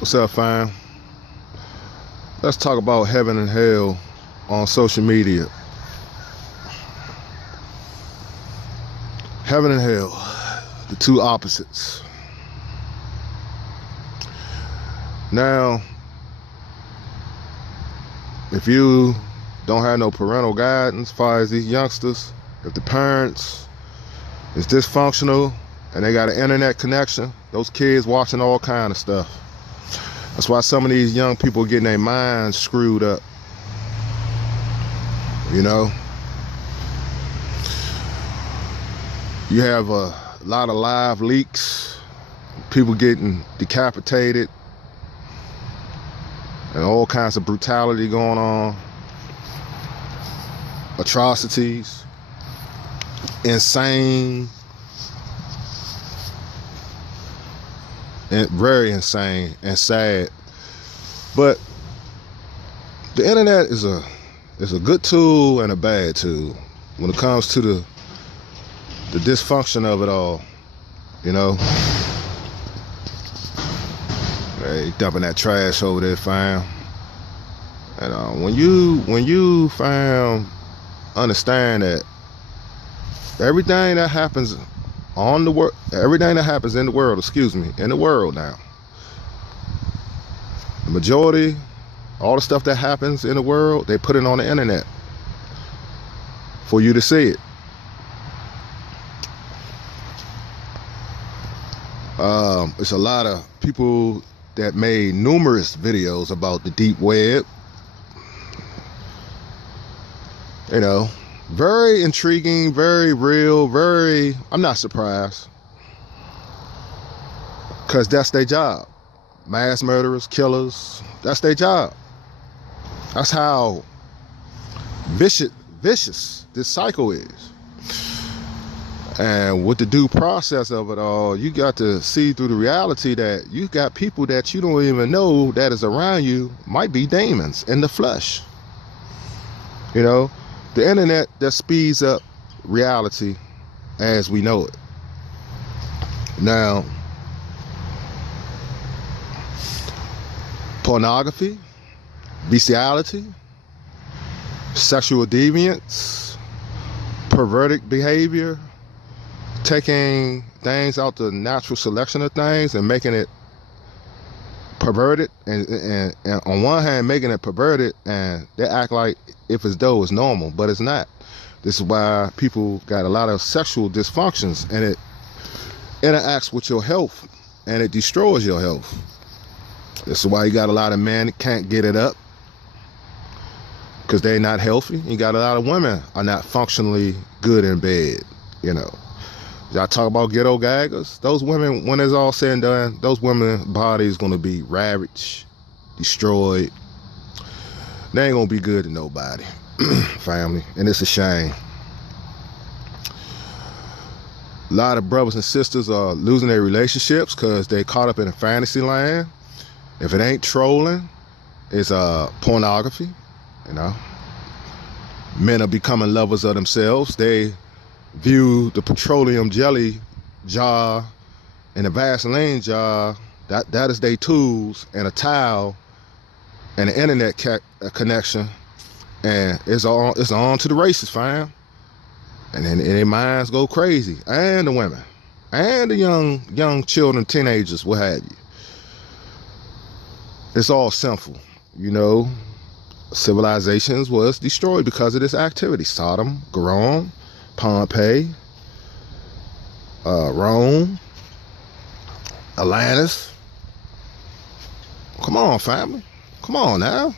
What's up, fam? Let's talk about heaven and hell on social media. Heaven and hell, the two opposites. Now, if you don't have no parental guidance as far as these youngsters, if the parents is dysfunctional and they got an internet connection, those kids watching all kind of stuff. That's why some of these young people getting their minds screwed up. You know? You have a lot of live leaks, people getting decapitated, and all kinds of brutality going on, atrocities, insane, and very insane and sad. But the internet is a good tool and a bad tool when it comes to the dysfunction of it all. You know, hey, dumping that trash over there, fam. And when you fam understand that everything that happens on the world, everything that happens in the world, in the world now, the majority, all the stuff that happens in the world, they put it on the internet for you to see it. It's a lot of people that made numerous videos about the deep web. You know, very intriguing, very real, I'm not surprised. Because that's their job. Mass murderers, killers, that's their job. That's how vicious this cycle is. And with the due process of it all, you got to see through the reality that you got people that you don't even know that is around you might be demons in the flesh. You know, the internet that speeds up reality as we know it. Now, pornography, bestiality, sexual deviance, perverted behavior, taking things out the natural selection of things and making it perverted, and on one hand making it perverted, and they act like if as though it's normal, but it's not. This is why people got a lot of sexual dysfunctions, and it interacts with your health, and it destroys your health. This is why you got a lot of men that can't get it up, because they're not healthy. You got a lot of women are not functionally good in bed, you know. Y'all talk about ghetto gaggers. Those women, when it's all said and done, those women's bodies going to be ravaged, destroyed. They ain't going to be good to nobody, family. And it's a shame. A lot of brothers and sisters are losing their relationships because they caught up in a fantasy land. If it ain't trolling, it's pornography, you know. Men are becoming lovers of themselves. They view the petroleum jelly jar and the Vaseline jar, that is their tools, and a towel and an internet connection, and it's on to the races, fam. And then their minds go crazy, and the women, and the young children, teenagers, what have you. It's all sinful, you know. Civilizations was destroyed because of this activity. Sodom, Gomorrah, Pompeii, Rome, Atlantis. Come on, family. Come on now.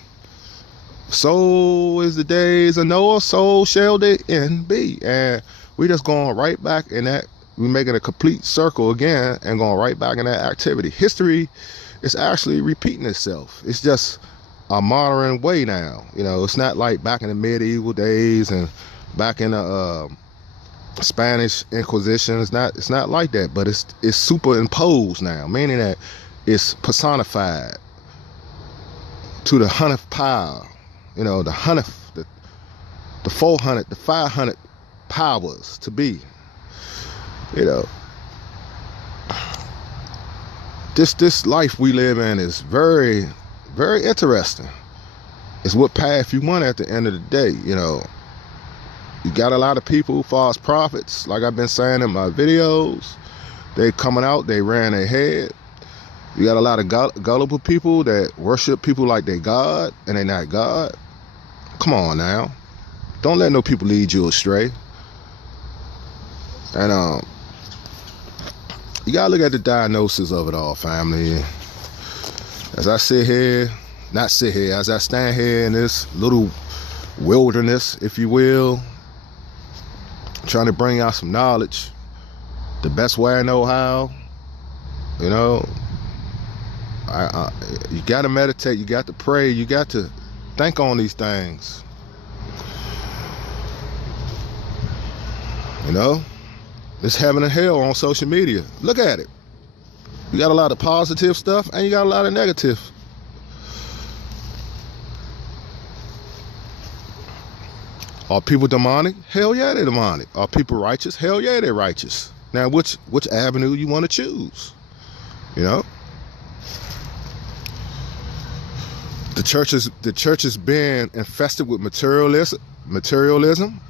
So is the days of Noah, so shall they end be. And we just going right back in that. We're making a complete circle again and going right back in that activity. History is actually repeating itself. It's just a modern way now. You know, it's not like back in the medieval days and back in the Spanish Inquisition. It's not like that, but it's superimposed now, meaning that it's personified to the 100th power. You know, the 100th, the 400, the 500 powers to be. You know, this life we live in is very, very interesting. It's what path you want at the end of the day. You know, you got a lot of people, false prophets, like I've been saying in my videos. They coming out, they ran their head. You got a lot of gullible people that worship people like they God, and they not God. Come on now. Don't let no people lead you astray. And you gotta look at the diagnosis of it all, family. As I sit here, as I stand here in this little wilderness, if you will, trying to bring out some knowledge the best way I know how. You know, you got to meditate, you got to pray, you got to think on these things. You know, it's heaven and hell on social media. Look at it. You got a lot of positive stuff and you got a lot of negative. Are people demonic? Hell yeah, they're demonic. Are people righteous? Hell yeah, they're righteous. Now, which avenue you want to choose? You know, the church has been infested with materialism.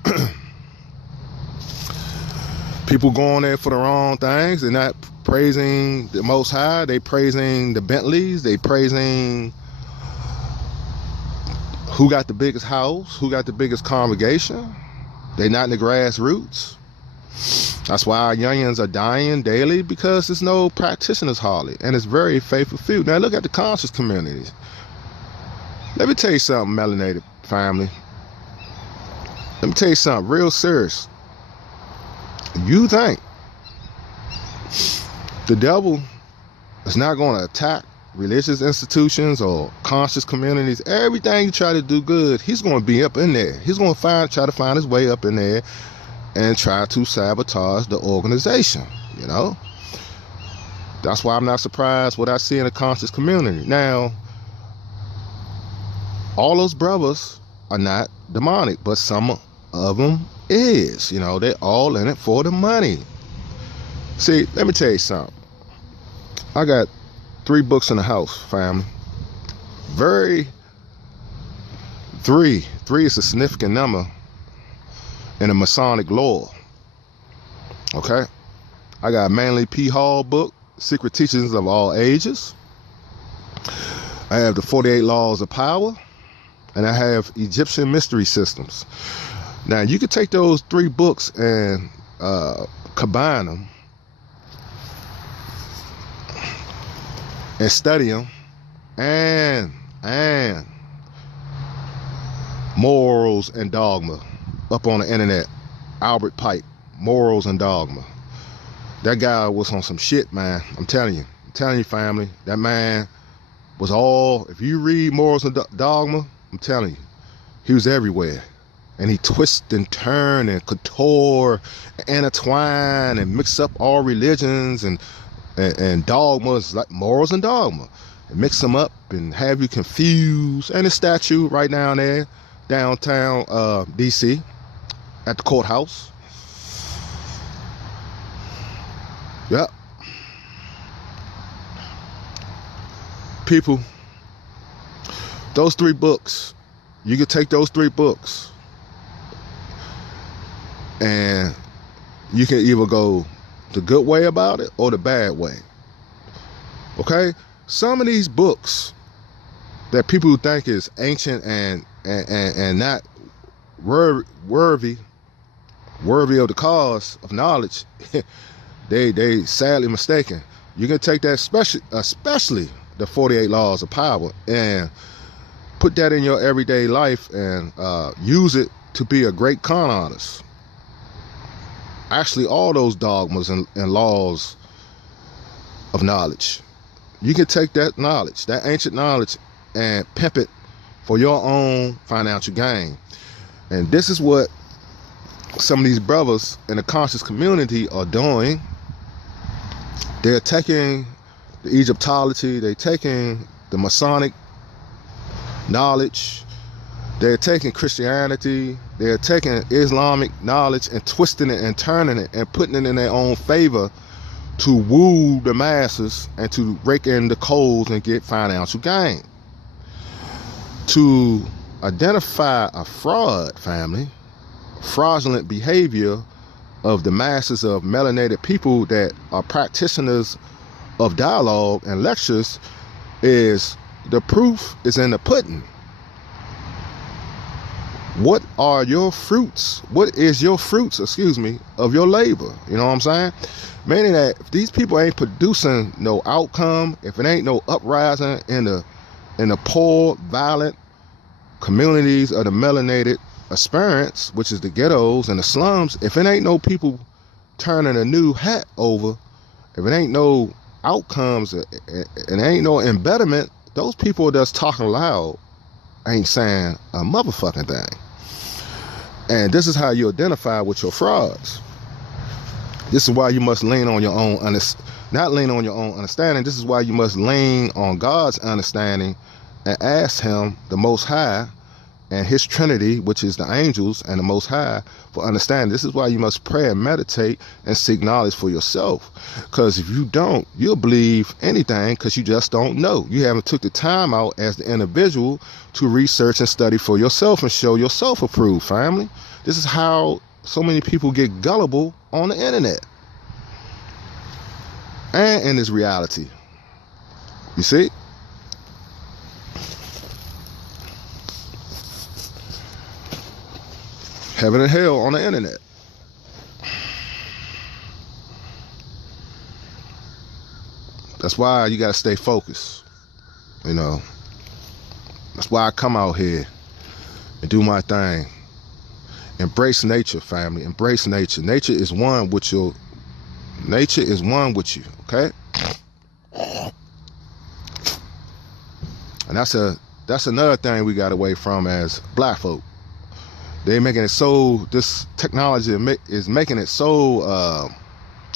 People going there for the wrong things. They're not praising the Most High. They praising the Bentleys. They praising who got the biggest house, who got the biggest congregation. They not in the grassroots. That's why our youngins are dying daily, because there's no practitioners hardly, and it's very faithful few. Now look at the conscious communities. Let me tell you something, melanated family. Let me tell you something real serious. You think the devil is not going to attack religious institutions or conscious communities? Everything you try to do good, he's going to be up in there. He's going to try to find his way up in there and try to sabotage the organization, you know? That's why I'm not surprised what I see in a conscious community. Now, all those brothers are not demonic, but some of them is. You know, they're all in it for the money. See, let me tell you something. I got 3 books in the house, family. Three is a significant number in the Masonic lore. Okay? I got Manly P. Hall book, Secret Teachings of All Ages. I have the 48 Laws of Power, and I have Egyptian Mystery Systems. Now, you could take those 3 books and combine them and study them, and Morals and Dogma up on the internet. Albert Pike, Morals and Dogma. That guy was on some shit, man. I'm telling you, family. That man was all, if you read Morals and Dogma, I'm telling you, he was everywhere. And he twist and turn and contort and intertwine and mix up all religions and dogmas, like Morals and Dogma, and mix them up and have you confused. And his statue right down there, downtown DC, at the courthouse. Yep. People, those 3 books, you could take those 3 books and you can either go the good way about it or the bad way. Okay? Some of these books that people think is ancient and not worthy of the cause of knowledge, they sadly mistaken. You can take that, especially the 48 Laws of Power, and put that in your everyday life and use it to be a great con artist. Actually, all those dogmas and laws of knowledge, you can take that knowledge, that ancient knowledge, and pimp it for your own financial gain. And this is what some of these brothers in the conscious community are doing. They're taking the Egyptology, they're taking the Masonic knowledge, they're taking Christianity, they're taking Islamic knowledge and twisting it and turning it and putting it in their own favor to woo the masses and to rake in the coals and get financial gain. To identify a fraud, family, fraudulent behavior of the masses of melanated people that are practitioners of dialogue and lectures, is the proof is in the pudding. What are your fruits? What is your fruits, of your labor? You know what I'm saying? Meaning that if these people ain't producing no outcome, if it ain't no uprising in the poor, violent communities of the melanated aspirants, which is the ghettos and the slums, if it ain't no people turning a new hat over, if it ain't no outcomes and it ain't no embetterment, those people that's talking loud ain't saying a motherfucking thing. And this is how you identify with your frauds. This is why you must lean on your own not lean on your own understanding. This is why you must lean on God's understanding and ask him, the Most High, and his Trinity, which is the angels and the Most High, for understanding. This is why you must pray and meditate and seek knowledge for yourself. Because if you don't, you'll believe anything because you just don't know. You haven't took the time out as the individual to research and study for yourself and show yourself approved, family. This is how so many people get gullible on the internet and in this reality. You see? Heaven and hell on the internet. That's why you gotta stay focused. You know, that's why I come out here and do my thing. Embrace nature, family. Embrace nature. Nature is one with you. Nature is one with you. Okay. And that's another thing we got away from as black folk. They're making it so, this technology is making it so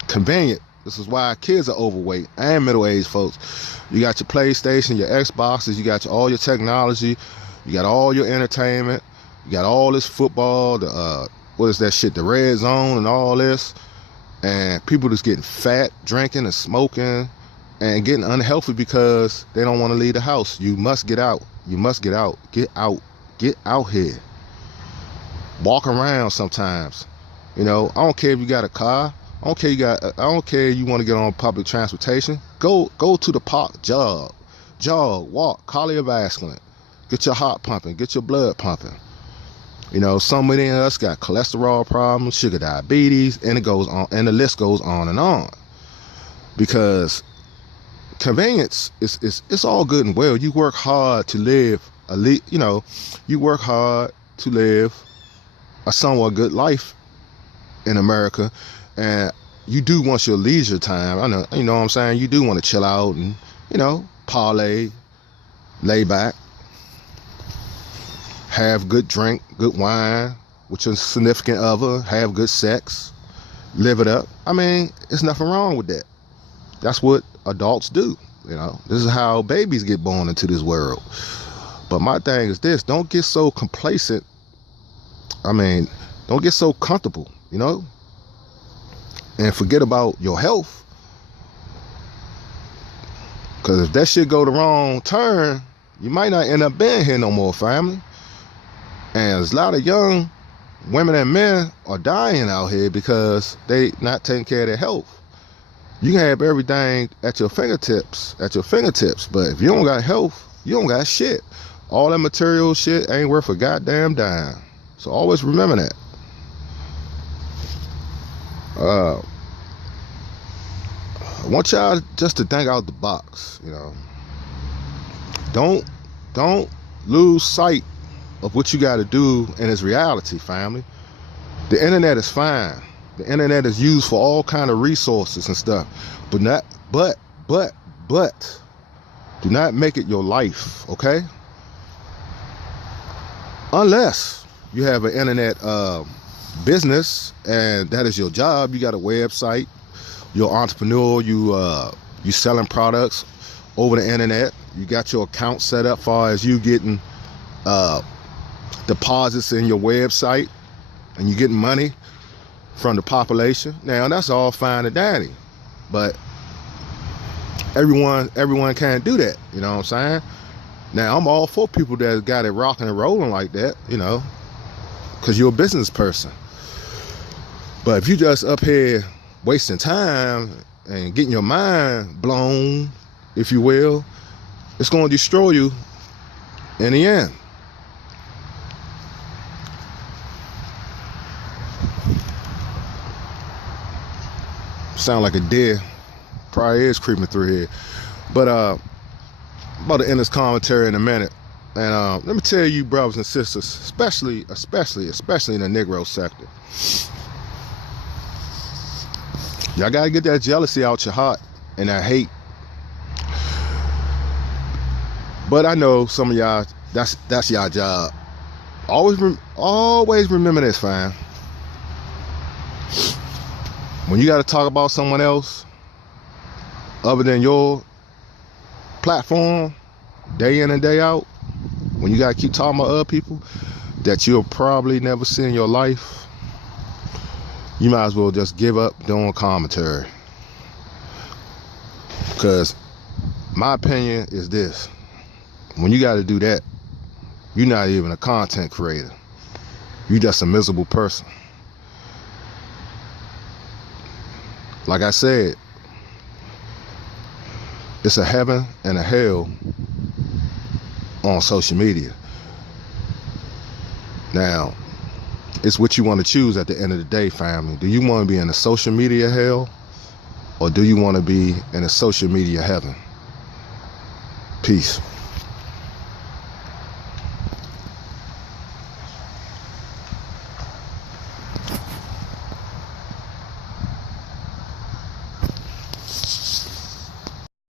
convenient. This is why kids are overweight and middle-aged folks. You got your PlayStation, your Xboxes, you got all your technology, you got all your entertainment, you got all this football, what is that shit, the red zone and all this. And people just getting fat, drinking and smoking and getting unhealthy because they don't want to leave the house. You must get out. You must get out. Get out. Get out here. Walk around sometimes. You know, I don't care if you got a car. I don't care you want to get on public transportation. Go to the park, jog. jog, walk, cardiovascular. Get your heart pumping, get your blood pumping. You know, so many of us got cholesterol problems, sugar diabetes, and it goes on, and the list goes on and on. Because convenience is it's all good and well. You work hard to live you work hard to live a somewhat good life in America, and you do want your leisure time. I know, you know what I'm saying? You do want to chill out and, parlay, lay back, have good drink, good wine with your significant other, have good sex, live it up. I mean, there's nothing wrong with that. That's what adults do. This is how babies get born into this world. But my thing is this: don't get so complacent. Don't get so comfortable, and forget about your health. Because if that shit go the wrong turn, you might not end up being here no more, family. And there's a lot of young women and men are dying out here because they not taking care of their health. You can have everything at your fingertips, but if you don't got health, you don't got shit. All that material shit ain't worth a goddamn dime. So always remember that. I want y'all just to think out the box, Don't lose sight of what you got to do in its reality, family. The internet is fine. The internet is used for all kind of resources and stuff, but do not make it your life, okay? Unless you have an internet business and that is your job. You got a website, you're an entrepreneur, you selling products over the internet. You got your account set up far as you getting deposits in your website, and you getting money from the population. Now that's all fine and dandy, but everyone can't do that. You know what I'm saying? Now I'm all for people that got it rocking and rolling like that, because you're a business person. But if you just up here wasting time and getting your mind blown, if you will, it's going to destroy you in the end. Sound like a deer. Probably is creeping through here. But I'm about to end this commentary in a minute. And let me tell you, brothers and sisters, especially in the Negro sector, y'all gotta get that jealousy out your heart and that hate. But I know some of y'all, that's y'all job. Always remember this, fam. When you got to talk about someone else other than your platform, day in and day out, when you got to keep talking about other people that you'll probably never see in your life, you might as well just give up doing commentary. Because my opinion is this: when you got to do that, you're not even a content creator. You're just a miserable person. Like I said, it's a heaven and a hell on social media. Now, it's what you want to choose at the end of the day, family. Do you want to be in a social media hell, or do you want to be in a social media heaven? Peace.